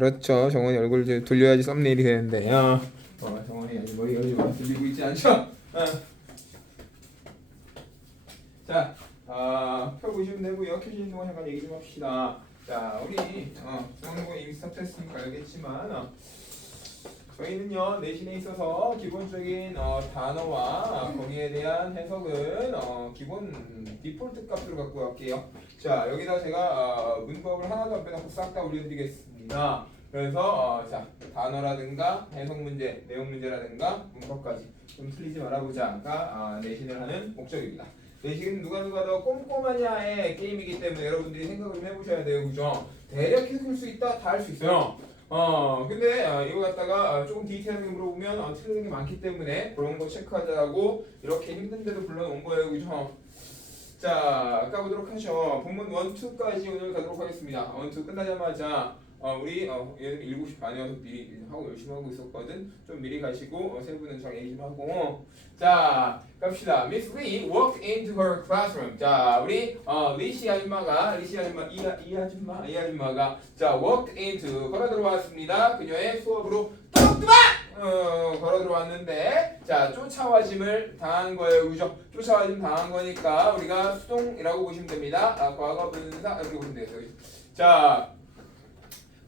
그렇죠. 정원이 얼굴 좀 돌려야지 썸네일이 되는데. 어, 어 정원이 아직 머리가 좀 들리고 있지 않죠? 어. 자, 아, 표 보시면 되고요. 켜지는 동안 잠깐 얘기 좀 합시다. 자, 우리 어, 중앙고 이미 스타트했으니까 알겠지만 어, 저희는요 내신에 있어서 기본적인 어, 단어와 거기에 대한 해석은 어, 기본 디폴트 값으로 갖고 갈게요. 자 여기다 제가 어, 문법을 하나도 안 빼놓고 싹 다 올려드리겠습니다. 그래서 어, 자 단어라든가 해석 문제, 내용 문제라든가 문법까지 좀 틀리지 말아보자가 아, 내신을 하는 목적입니다. 내신은 누가 누가 더 꼼꼼하냐의 게임이기 때문에 여러분들이 생각을 좀 해보셔야 돼요, 그죠? 대략 해석할 수 있다, 다 할 수 있어요. 어 근데 어, 이거 갖다가 어, 조금 디테일하게 물어보면 어, 틀리는 게 많기 때문에 그런 거 체크하자고 이렇게 힘든데도 불러온 거예요 그죠? 자 까보도록 하죠. 본문 1, 2까지 오늘 가도록 하겠습니다. 1, 2 끝나자마자 어, 우리 어, 얘는 7시 반에 와서 미리 하고 열심히 하고 있었거든. 좀 미리 가시고 어, 세 분은 저 얘기 좀 하고. 자 갑시다. Miss Lee walked into her classroom. 자 우리 어, 리시 아줌마가 리시 아줌마 이, 아- 이 아줌마 이 아줌마가 자 walked into 걸어 들어왔습니다. 그녀의 수업으로 뚜벅뚜벅 어, 걸어 들어왔는데 자 쫓아와짐을 당한 거예요. 그죠? 쫓아와짐 당한 거니까 우리가 수동이라고 보시면 됩니다. 아, 과거 분사 이렇게 보시면 돼요? 자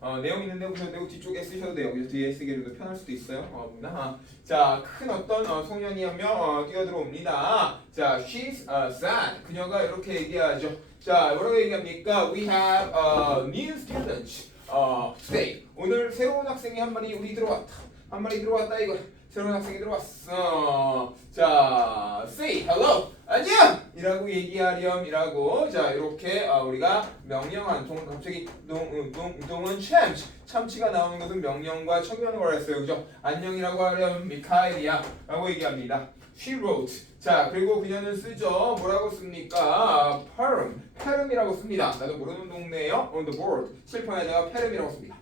어, 내용 있는데 보셔도 되고 뒤쪽에 쓰셔도 돼요. 그래서 뒤에 쓰기도 도 편할 수도 있어요. 어, 나. 자, 큰 어떤 어, 소년이 한명 어, 뛰어들어옵니다. 자, she's uh, sad. 그녀가 이렇게 얘기하죠. 자, 뭐라고 얘기합니까? We have a new student 어, today. 오늘 새로운 학생이 한 마리 우리 들어왔다. 한 마리 들어왔다 이거. 새로운 학생이 들어왔어. 자, say hello. 안녕! 이라고 얘기하렴이라고. 자 이렇게 어, 우리가 명령한 동 갑자기 동, 동, 동은 참 참치가 나오는 것은 명령과 청명을 했어요. 그죠? 안녕이라고 하려면 미카엘이야. 라고 얘기합니다. She wrote. 자 그리고 그녀는 쓰죠. 뭐라고 씁니까? 파름 파름이라고 씁니다. 나도 모르는 동네에요. On the board. 칠판에다가 파름이라고 씁니다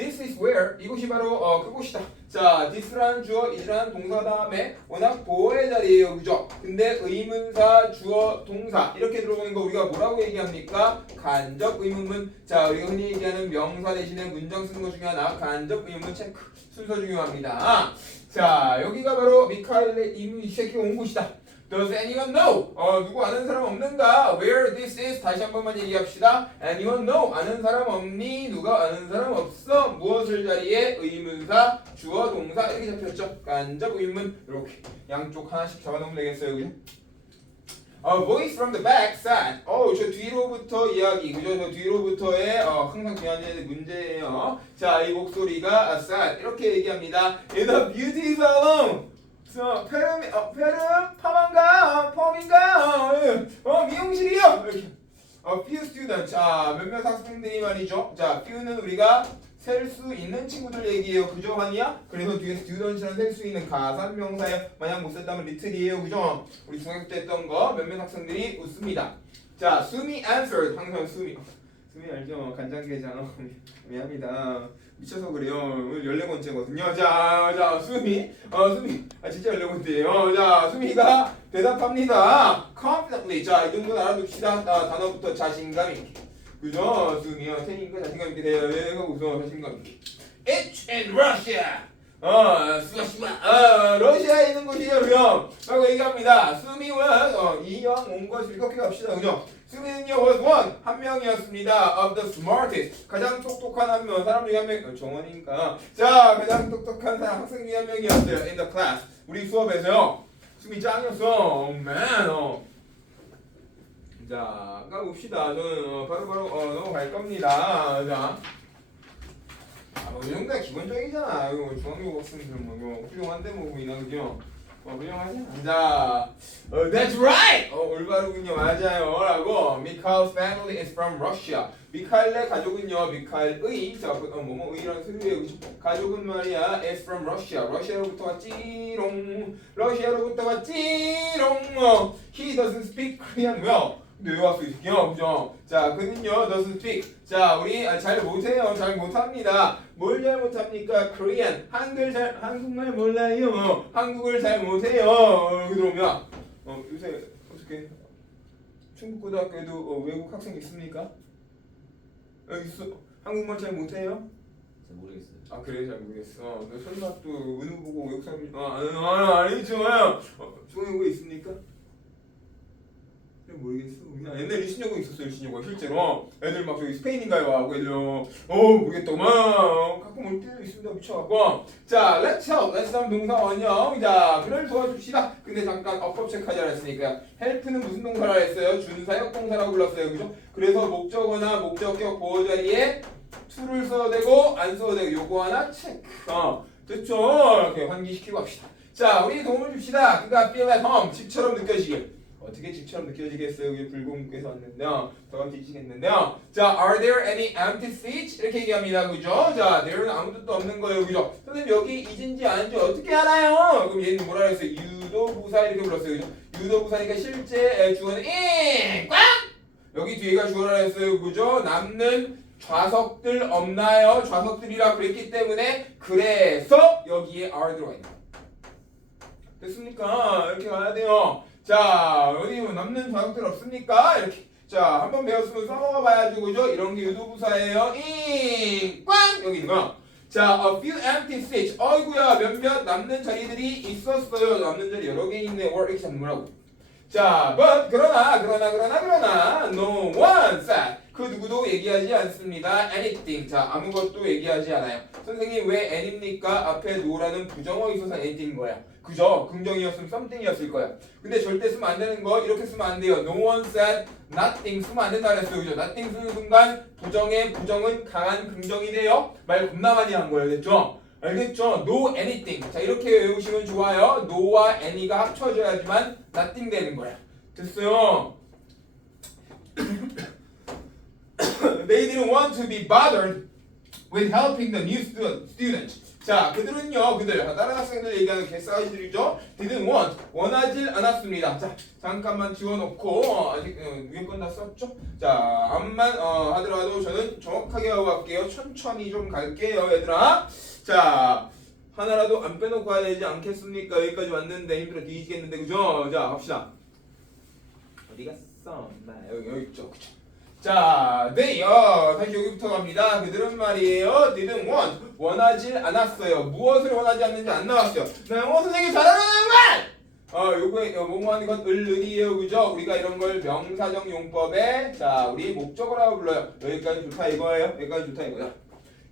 This is where 이곳이 바로 어, 그곳이다. 자, this라는 주어, is라는 동사 다음에 워낙 보호의 자리예요, 그죠? 근데 의문사, 주어, 동사 이렇게 들어오는 거 우리가 뭐라고 얘기합니까? 간접 의문문. 자, 우리가 흔히 얘기하는 명사 대신에 문장 쓰는 것 중에 하나 간접 의문문 체크 순서 중요합니다. 자, 여기가 바로 미카엘의 이미 새끼 온 곳이다. Does anyone know? 어, 누구 아는 사람 없는가? Where this is? 다시 한 번만 얘기합시다. Anyone know? 아는 사람 없니? 누가 아는 사람 없어? 무엇을 자리에? 의문사, 주어, 동사 이렇게 잡혔죠. 간접 의문 이렇게 양쪽 하나씩 잡아놓으면 되겠어요, 그죠? 어, voice from the back said. 어, 저 뒤로부터 이야기, 그죠? 저 뒤로부터의 어, 항상 중요한 문제예요. 자, 이 목소리가 said 이렇게 얘기합니다. In the beauty salon. 어, 페름, 어, 페름, 파만가, 어, 펌인가, 어, 예. 어, 미용실이요. 이렇게. 어, students. 자, 몇몇 학생들이 말이죠. 자, few는 우리가 셀 수 있는 친구들 얘기예요. 그죠, 환이야? 그래서 뒤에 students는 셀 수 있는 가산 명사예요. 만약 못 썼다면 little이에요. 그죠? 우리 중학교 때 했던 거 몇몇 학생들이 웃습니다. 자, 수미 answered. 항상 수미. 수미 알죠? 간장게장. 어, 미안합니다. 미쳐서 그래요. 오늘 14번째거든요. 자, 자, 수미. 어, 수미. 아, 진짜 14번째예요. 자, 수미가 대답합니다. confidently. 자, 이 정도 알아둡시다. 아, 단어부터 자신감 있게. 그죠? 수미야. 태니까 자신감 있게 돼요. 얘가 웃어. 자신감 있게. It's in Russia. 어, 수가시마. 어, 러시아에 있는 곳이에요, 그죠? 라고 얘기합니다. 수미와 어, 이왕 온 것을 이렇게 갑시다, 그죠? 수미는요, was 한 명이었습니다. Of the smartest 가장 똑똑한 한 명, 사람 중에 한 명, 어, 정원이니까. 자, 가장 똑똑한 사람, 학생 중에 한 명이었어요. In the class, 우리 수업에서요. 수미 짱이었어, oh, man. 어. 자, 가봅시다. 저는 어, 바로바로 어, 넘어갈 겁니다. 자. 아, 뭐, 이 정도가 기본적이잖아. 이거 중앙교 학생들 뭐, 이거 훌륭한데 뭐, 이나 그죠? 어, 훌륭하잖아. 자, 어, that's right! 어, 올바르군요. 맞아요. 라고. 미카엘's family is from Russia. 미카엘의 가족은요, 미카엘의, 자, 어, 뭐뭐 의라는 소리예요. 가족은 말이야, is from Russia. 러시아로부터 왔지롱. 러시아로부터 왔지롱. 어, he doesn't speak Korean well. 왔어 이 새끼야 그죠? 자 그는요 doesn't speak 자 우리 아, 잘 못해요 잘 못합니다 뭘 잘 못합니까? Korean 한글 잘 한국말 몰라요 어, 한국을 잘 못해요 어, 그러면 어 요새 어떻게 충북 고등학교에도 어, 외국 학생 있습니까? 어, 있어 한국말 잘 못해요? 잘 모르겠어요. 아 그래 잘 모르겠어. 너 설마 또 은우 보고 역삼 아 아니 아니 아니지만 어, 거 있습니까? 잘 모르겠어. 그냥 옛날 일신여고 있었어 일신여고 실제로. 애들 막 저기 스페인인가요? 하고 애들 어 모르겠더만 가끔 올 때도 있습니다. 미쳐갖고. 자 let's help let's 하면 동사 원형 자 그를 도와줍시다. 근데 잠깐 어법 체크하지 않았으니까. help는 무슨 동사라 했어요? 준사 역 동사라고 불렀어요. 그죠? 그래서 목적어나 목적격 보호 자리에 to를 써도 되고 안 써도 되고 요거 하나 체크. 어 됐죠? 이렇게 환기시키고 합시다. 자 우리 도움을 줍시다. 그러니까 feel at home 집처럼 느껴지게 어떻게 집처럼 느껴지겠어요? 여기 불공국에서 왔는데요. 저가 뒤지겠는데요. 자 are there any empty seats? 이렇게 얘기합니다. 그죠? 자 there는 아무것도 또 없는 거예요. 그죠? 선생님 여기 이진지 아닌지 어떻게 알아요? 그럼 얘는 뭐라 그랬어요? 유도부사 이렇게 불렀어요. 그죠? 유도부사니까 실제 주어는 잉꽝 여기 뒤에가 주어라 했어요. 그죠? 남는 좌석들 없나요? 좌석들이라 그랬기 때문에 그래서 여기에 are 들어가 있다. 됐습니까? 이렇게 가야 돼요. 자, 어디 뭐 남는 좌석들 없습니까? 이렇게. 자, 한 번 배웠으면 써먹어 봐야죠. 그죠? 이런 게 유도부사예요. 잉! 꽝! 여기 있는 거. 자, a few empty seats. 어이구야, 몇몇 남는 자리들이 있었어요. 남는 자리 여러 개 있네. or 이렇게 잡는 거라고. 자, but 그러나 그러나 그러나 그러나 no one said 그 누구도 얘기하지 않습니다. anything 자 아무것도 얘기하지 않아요. 선생님 왜 any입니까? 앞에 no라는 부정어 있어서 anything인 거야. 그죠? 긍정이었으면 something이었을 거야. 근데 절대 쓰면 안 되는 거 이렇게 쓰면 안 돼요. No one said nothing 쓰면 안 된다 그랬어요. 그죠? nothing 쓰는 순간 부정의 부정은 강한 긍정이 돼요. 말 겁나 많이 한 거예요. 됐죠? 알겠죠? No anything. 자 이렇게 외우시면 좋아요. no와 any가 합쳐져야지만 nothing 되는 거야. 됐어요? They didn't want to be bothered with helping the new student. 자, 그들은요, 그들 다른 학생들 얘기하는 개싸가지들이죠. Didn't want 원하질 않았습니다. 자, 잠깐만 지워놓고 어, 아직 어, 위에 건 다 썼죠? 자, 암만 어, 하더라도 저는 정확하게 하고 갈게요. 천천히 좀 갈게요, 얘들아. 자, 하나라도 안 빼놓고 가야 되지 않겠습니까? 여기까지 왔는데 힘들어 뒤지겠는데 그죠? 자, 갑시다. 어디 갔어? 나 여기 여기 있죠, 그죠? 자, they 어, 다시 여기부터 갑니다. 그들은 말이에요. didn't want 원하질 않았어요. 무엇을 원하지 않는지 안 나왔어요. 나 영어 선생님 잘하는 말. 어, 요거에 어, 뭐뭐 하는 건 을을이에요, 그죠? 우리가 이런 걸 명사적 용법에 자, 우리 목적어라고 불러요. 여기까지 좋다 이거예요. 여기까지 좋다 이거야.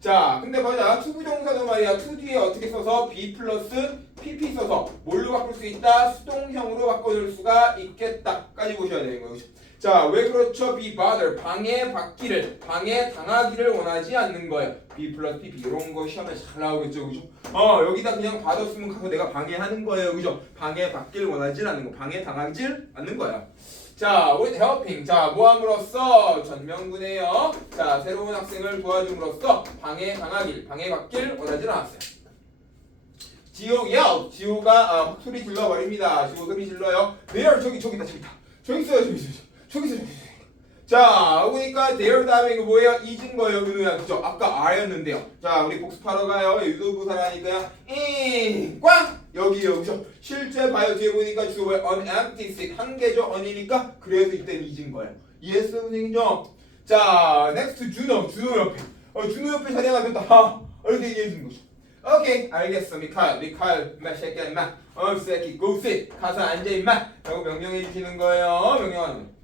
자, 근데 보자. 투부정사도 말이야. 투 뒤에 어떻게 써서 be 플러스 pp 써서 뭘로 바꿀 수 있다? 수동형으로 바꿔줄 수가 있겠다 까지 보셔야 되는 거예요. 자, 왜 그렇죠? be bother 방해받기를 방해당하기를 원하지 않는 거예요. be 플러스 pp 이런 거 시험에 잘 나오겠죠, 그죠? 어, 여기다 그냥 받았으면 가서 내가 방해하는 거예요, 그죠? 방해받기를 원하지 않는 거, 방해당하지 않는 거야. 자, with helping. 자, 모함으로써 전명군이에요. 자, 새로운 학생을 도와줌으로써 방해당하길, 방해받길 원하지 않았어요. 지옥이요. 지호가 아, 소리 질러 버립니다. 지호 소리 질러요. There 저기 저기다 저기다. 저기 있어요 저기 있어요. 저기 있어요. 저기 있어요. 자, 보니까 there 다음에 이거 뭐예요? 잊은 거예요, 은우야. 그죠? 아까 R였는데요. 자, 우리 복습하러 가요. 유도부사라니까요. 잉! 꽝! 여기요, 그죠? 실제 봐요. 뒤에 보니까 주어 뭐예요? An empty seat. 한 개죠, on이니까. 그래서 이때는 잊은 거예요. 이해했어요, 선생님죠? 자, next 주노. 주노 옆에. 어, 주노 옆에 자리 하나 뺐다. 하! 이렇게 얘기해 주는 거죠. 오케이 알겠어 미칼 미칼 임마 새끼야 임마 어 새끼 sit 가서 앉아 임마 라고 명령해 주시는 거예요 명령하는 거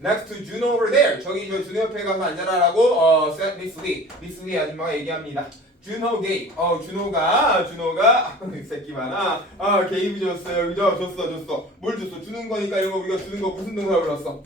Next to Juno over there. 저기 저 주노 옆에 가서 앉아라 라고 어 Miss Lee. Miss Lee 아줌마가 얘기합니다. 주노 게임 어 주노가 주노가 이 새끼 많아. 아 게임 줬어요. 그죠? 줬어 줬어. 뭘 줬어? 주는 거니까 이거 우리가 주는 거 무슨 동사 불렀어?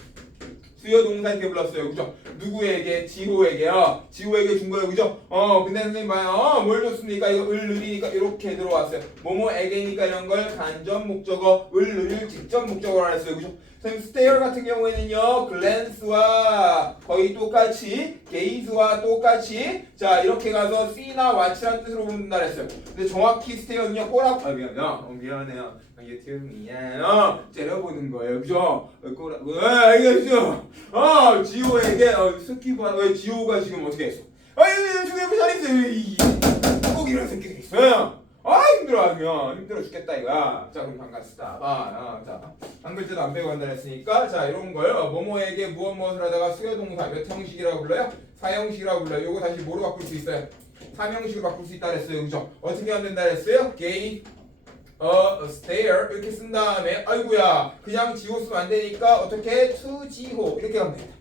수요 동사 이렇게 불렀어요. 그죠? 누구에게? 지호에게요 지호에게 준 거예요. 그죠? 어 근데 선생님 봐요. 어, 뭘 줬습니까? 이거 을 느리니까 이렇게 들어왔어요. 뭐뭐에게니까 이런 걸 간접 목적어 을 느릴 직접 목적어로 했어요. 그죠 선생님 스테이어 같은 경우에는요 글랜스와 거의 똑같이 게이즈와 똑같이 자 이렇게 가서 C나 What이라는 뜻으로 본다 그랬어요. 근데 정확히 스테이어는요 꼬라고 아 미안해요 어, 미안해요. 유튜브 미안 어 째려보는 거예요. 그죠? 어, 꼬라고 아 알겠죠? 어 지호에게 어 스키 봐왜 지호가 지금 어떻게 했어? 아니 중에 잘했어요. 꼭 이런 새끼가 있어요 아 힘들어 그냥 힘들어 죽겠다 이거야. 자 그럼 스탑 아, 아, 자 한 글자도 안 빼고 한다 했으니까. 자 이런 걸 어, 뭐뭐에게 무엇 무엇을 하다가 수요동사 몇 형식이라고 불러요? 사형식이라고 불러요. 요거 다시 뭐로 바꿀 수 있어요? 삼형식으로 바꿀 수 있다 그랬어요 그죠? 어떻게 하면 된다 그랬어요? gave a stair. 이렇게 쓴 다음에 아이고야. 그냥 지호 쓰면 안 되니까 어떻게? to 지호. 이렇게 하면 된다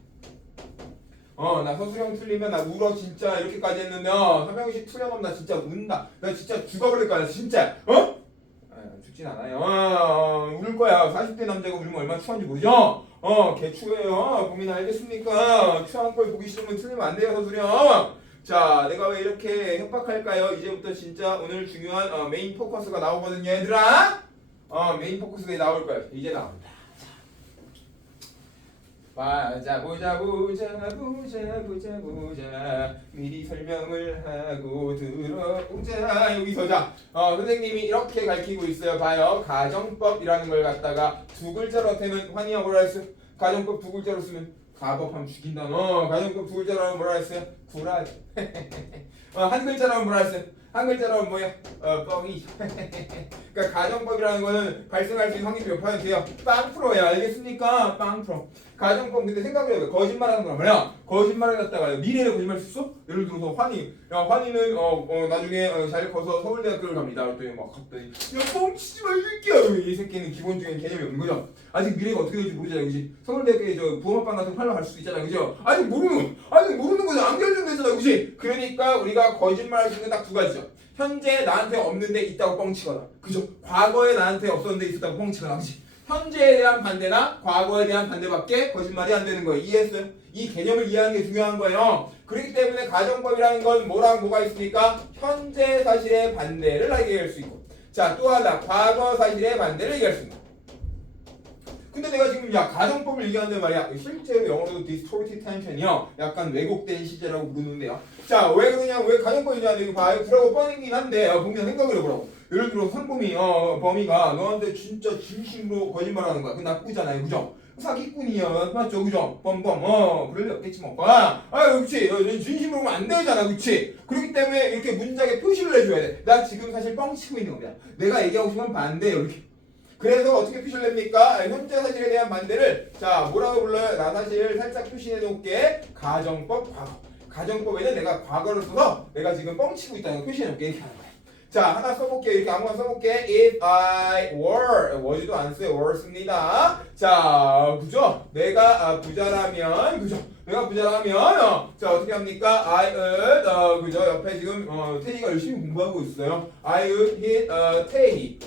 어, 나 서술형 틀리면 나 울어 진짜 이렇게까지 했는데 어, 한 명씩 틀려놓으면 나 진짜 운다. 나 진짜 죽어버릴 거야 진짜. 어? 아, 죽진 않아요. 어, 어, 울 거야. 40대 남자가 울면 얼마나 추한지 모르죠? 어, 개추해요. 고민 알겠습니까? 추한 걸 보기 싫으면 틀리면 안 돼요, 서술형. 자, 내가 왜 이렇게 협박할까요? 이제부터 진짜 오늘 중요한 어, 메인 포커스가 나오거든요, 얘들아. 어, 메인 포커스가 나올 거야. 이제 나온다. 맞아 보자 보자 보자 보자 보자. 미리 설명을 하고 들어오자. 여기서 자. 어, 선생님이 이렇게 가르치고 있어요. 봐요. 가정법이라는 걸 갖다가 두 글자로 되면 환희하고 뭐라 했어요? 가정법 두 글자로 쓰면 가법하면 죽인다. 너 가정법 두 글자로 하면 뭐라 했어요? 구라 어, 한 글자로 하면 뭐라 했어요? 한 글자로 하면 뭐야? 어 뻥이. 그러니까 가정법이라는 거는 발생할 수 있는 확률이 몇 퍼센트예요? 빵 프로야 알겠습니까? 빵 프로 가정법 근데 생각을 해봐 거짓말하는 건 뭐냐? 거짓말을 갖다가 미래에 거짓말 쓸 수? 있어? 예를 들어서 환희. 야 환희는 어, 어 나중에 어, 잘 커서 서울대학교를 갑니다. 그랬더니 막 갔더니 야 뻥치지 마이 새끼야. 이 새끼는 기본적인 개념이 없는 거죠. 아직 미래가 어떻게 될지 모르잖아요. 그지? 서울대학교에 저 붕어빵 같은 팔로 갈 수도 있잖아 그죠? 아직 모르는 아직 모르는 거죠. 안 결정되잖아 그지? 그러니까 우리가 거짓말할 수 있는 딱 두 가지죠. 현재 나한테 없는데 있다고 뻥치거나. 그죠? 과거에 나한테 없었는데 있었다고 뻥치거나. 그지 현재에 대한 반대나 과거에 대한 반대밖에 거짓말이 안 되는 거예요. 이해했어요? 이 개념을 이해하는 게 중요한 거예요. 그렇기 때문에 가정법이라는 건 뭐랑 뭐가 있습니까? 현재 사실의 반대를 얘기할 수 있고. 자 또 하나 과거 사실의 반대를 얘기할 수 있고. 근데 내가 지금 야 가정법을 얘기하는데 말이야. 실제로 영어로도 distorted tension이요. 약간 왜곡된 시제라고 부르는데요. 자 왜 그러냐? 왜 가정법이냐? 이거 봐요. 그러고 뻔이긴 한데 어, 보면 생각을 해보라고 예를 들어 상범이 어 범이가 너한테 진짜 진심으로 거짓말하는 거야. 그 나쁘잖아요. 그죠? 사기꾼이야. 맞죠? 그죠? 범범. 어 그럴 리 없겠지 뭐. 아, 아 그렇지. 어, 진심으로 하면 안 되잖아. 그렇지? 그렇기 때문에 이렇게 문장에 표시를 해줘야 돼 나 지금 사실 뻥치고 있는 겁니다. 내가 얘기하고 싶으면 반대요 이렇게. 그래서 어떻게 표시를 냅니까? 현재 사실에 대한 반대를 자 뭐라고 불러요? 나 사실 살짝 표시해 놓을게. 가정법 과거. 가정법에는 내가 과거를 써서 내가 지금 뻥치고 있다는 걸 표시해 놓을게. 이렇게 하는 거야 자 하나 써볼게요 이렇게 아무거나 써볼게 if I were 워즈도 안 써요 were 씁니다 자 그죠? 내가 아, 부자라면 그죠? 내가 부자라면 어, 자 어떻게 합니까? I would 어, 그죠? 옆에 지금 어, 테이가 열심히 공부하고 있어요 I would hit 어, 테이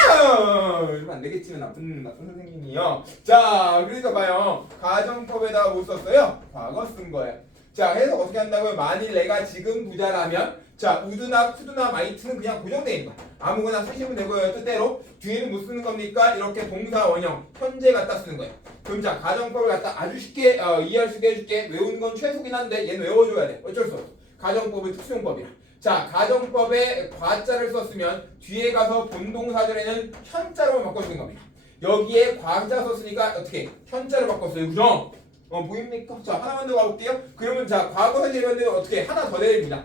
이러면 안 되겠지만 나쁜 나쁜 선생님이요. 자, 그러니까 봐요. 가정법에다가 못 썼어요. 과거 쓴 거예요. 자, 해석 어떻게 한다고요? 만일 내가 지금 부자라면 자, 우드나 쿠드나 마이트는 그냥 고정되어 있는 거야. 아무거나 쓰시면 되고요. 뜻대로 뒤에는 못 쓰는 겁니까? 이렇게 동사 원형 현재 갖다 쓰는 거예요. 그럼 자, 가정법을 갖다 아주 쉽게 어, 이해할 수 있게 해줄게. 외우는 건 최소긴 한데 얘는 외워줘야 돼. 어쩔 수 없어. 가정법은 특수용법이라. 자, 가정법에 과자를 썼으면 뒤에 가서 본동사절에는 현자로 바꿔주는 겁니다. 여기에 과자 썼으니까 어떻게 현자로 바꿨어요, 그죠? 어 보입니까? 자 하나만 더 가볼게요. 그러면 자 과거 사실인데 어떻게 하나 더 내립니다.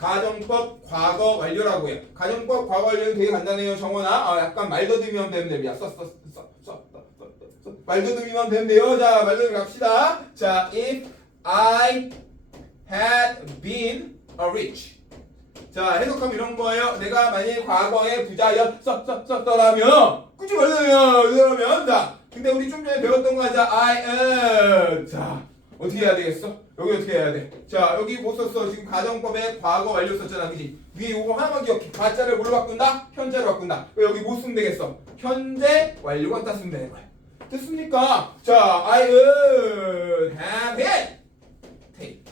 가정법 과거 완료라고 해요. 가정법 과거 완료는 되게 간단해요, 정원아. 아, 약간 말더듬이만 되면 됩니다. 써 써 써 써써 말더듬이만 되면 돼요. 자 말더듬이 갑시다. 자 if I had been a rich. 자 해석하면 이런 거예요. 내가 만약 과거에 부자였었었었더라면 그치 말이야. 그러면 자 근데 우리 좀 전에 배웠던 거 하자. I am. 자 어떻게 해야 되겠어? 여기 어떻게 해야 돼? 자 여기 못 썼어. 지금 가정법에 과거 완료 썼잖아, 그지? 위에 요거 하나만 기억해. 과자를 뭘로 바꾼다? 현재로 바꾼다. 왜 여기 못 쓰면 되겠어? 현재 완료 갖다 쓰면 되는 거야. 됐습니까? 자 I would have it. take.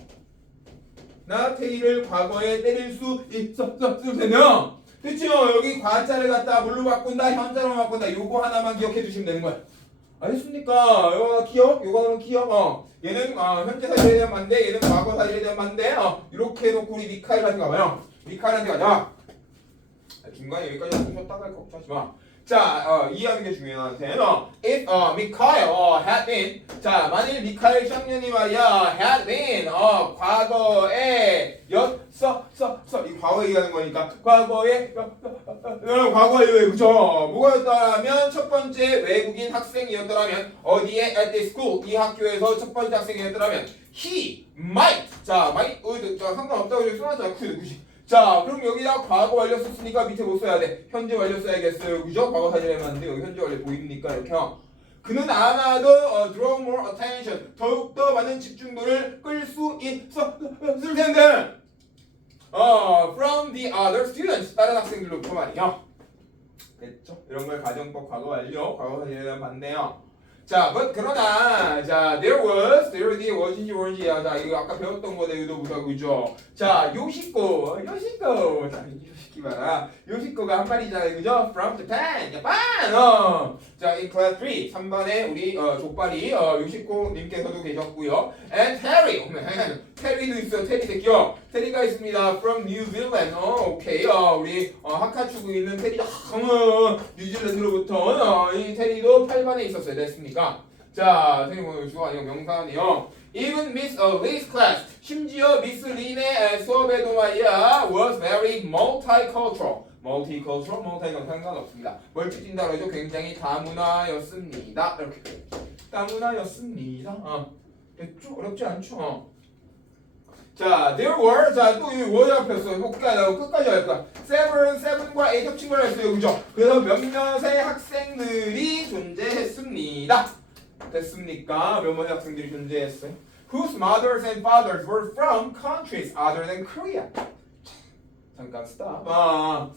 나 테이를 과거에 때릴 수 있었었으면요. 됐죠? 여기 과자를 갖다 뭘로 바꾼다, 현자로 바꾼다. 요거 하나만 기억해 주시면 되는 거야. 알겠습니까? 요거 하나 기억, 요거 하나 기억. 어. 얘는 어, 현재 사실에 대한 반대, 얘는 과거 사실에 대한 반대. 어. 이렇게 해놓고 우리 미카엘한테 가봐요. 미카엘한테 가자. 아, 중간에 여기까지 거 걱정하지 마. 자, 어, 이해하는 게 중요한데, 어, if, 어, 미카엘, 어, had been, 자, 만일 미카엘 청년이 말이야, had been, 어, 과거에 였 었, 써, 써. 이 과거 얘기하는 거니까. 과거에 어, 어, 어, 어, 여러분 과거 완료해 그죠? 뭐가였다면 첫 번째 외국인 학생이었더라면 어디에? At the school. 이 학교에서 첫 번째 학생이었더라면 he might. 자 might would 자 상관없다고 이렇게 써놨잖아 could 그지? 자 그럼 여기다 과거 완료 썼으니까 밑에 못 써야 돼? 현재 완료 써야겠어요. 그죠? 과거 사진에 맞는데 여기 현재 완료 보입니까 이렇게. 그는 아마도 어, draw more attention. 더욱더 많은 집중도를 끌 수 있었을 텐데 어, from the other students. 다른 학생들로부터 말이요 됐죠? 이런 걸 가정법 과거 완료 과거 사진에 대한 반대요 자, but 그러나 자 there was there was was인지 weren지 자 이거 아까 배웠던 거네 의도부사 그죠? 자 요시코 요시코 자 요시키 봐라 요시코가 한 말이잖아요 그죠? from Japan Japan 어. 자, in class 3 3반에 우리 어, 족발이 어, 요시코 님께서도 계셨고요. and Terry 어머, 테리도 있어요. 테리 새끼요. 테리가 있습니다. from New Zealand. 어, 오케이. 어, 우리 어, 하카추구 있는 테리 어, 뉴질랜드로부터 어, 이 테리도 8반에 있었어요. 됐습니까? 자, 테리 오늘 주어 아니고 명사네요. Even Miss Lee's class, 심지어 미스 린의 수업에도 말이야 was very multicultural. multicultural, multicultural 상관없습니다. 뭘 찍힌다 그러죠? 굉장히 다문화였습니다. 이렇게 다문화였습니다. 어. 됐죠? 어렵지 않죠? 어. 자, there were 자 또 이 word 앞에서 끝까지 끝까지 할 거야. seven, seven과 eight 합친 걸 했어요, 그죠? 그래서 몇몇의 학생들이 존재했습니다. 됐습니까? 몇몇의 학생들이 존재했어요. Whose mothers and fathers were from countries other than Korea. 잠깐 스탑. 아,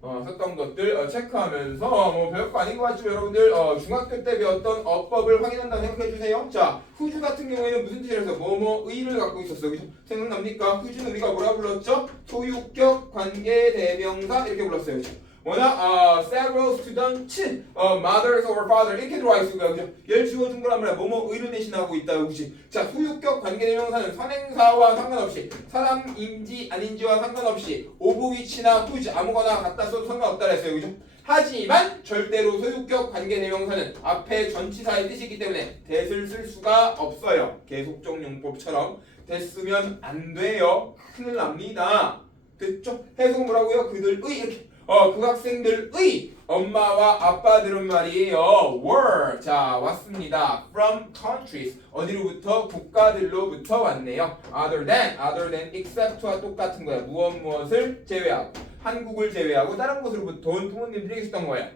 어, 썼던 것들 어, 체크하면서 어, 뭐 별거 아닌 것 같지만 여러분들 어, 중학교 때 배웠던 어법을 확인한다고 생각해 주세요. 자, 후주 같은 경우에는 무슨 뜻이라서 뭐뭐 의를 갖고 있었어요. 그죠? 생각납니까? 후주는 우리가 뭐라 불렀죠? 소유격 관계 대명사 이렇게 불렀어요. 그죠? 워낙 어, several students, 어, mothers or father 이렇게 들어와 있을 거야, 그죠? 얘를 지워준 거란 말이야. 뭐뭐 의를 대신하고 있다, 그지? 자, 소유격 관계 대명사는 선행사와 상관없이 사람인지 아닌지와 상관없이 오브 위치나 후지 아무거나 갖다 써도 상관없다 그랬어요, 그죠? 하지만 절대로 소유격 관계 대명사는 앞에 전치사의 뜻이기 때문에 대을 쓸 수가 없어요. 계속적 용법처럼 됐으면 안 돼요. 큰일 납니다. 됐죠? 해석 뭐라고요? 그들의 이렇게 어, 그 학생들의 엄마와 아빠들은 말이에요. were 자 왔습니다. from countries 어디로부터 국가들로부터 왔네요. other than other than except와 똑같은 거야. 무엇 무엇을 제외하고 한국을 제외하고 다른 곳으로부터 온 부모님들이 계셨던 거예요.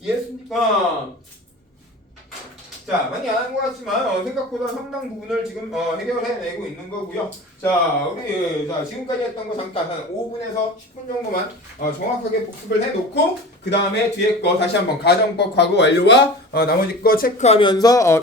이해했습니까? 자 많이 안 한 것 같지만 어, 생각보다 상당 부분을 지금 어, 해결해내고 있는 거고요. 자 우리 자 지금까지 했던 거 잠깐 한 5분에서 10분 정도만 어, 정확하게 복습을 해놓고 그 다음에 뒤에 거 다시 한번 가정법 과거 완료와 어, 나머지 거 체크하면서 어,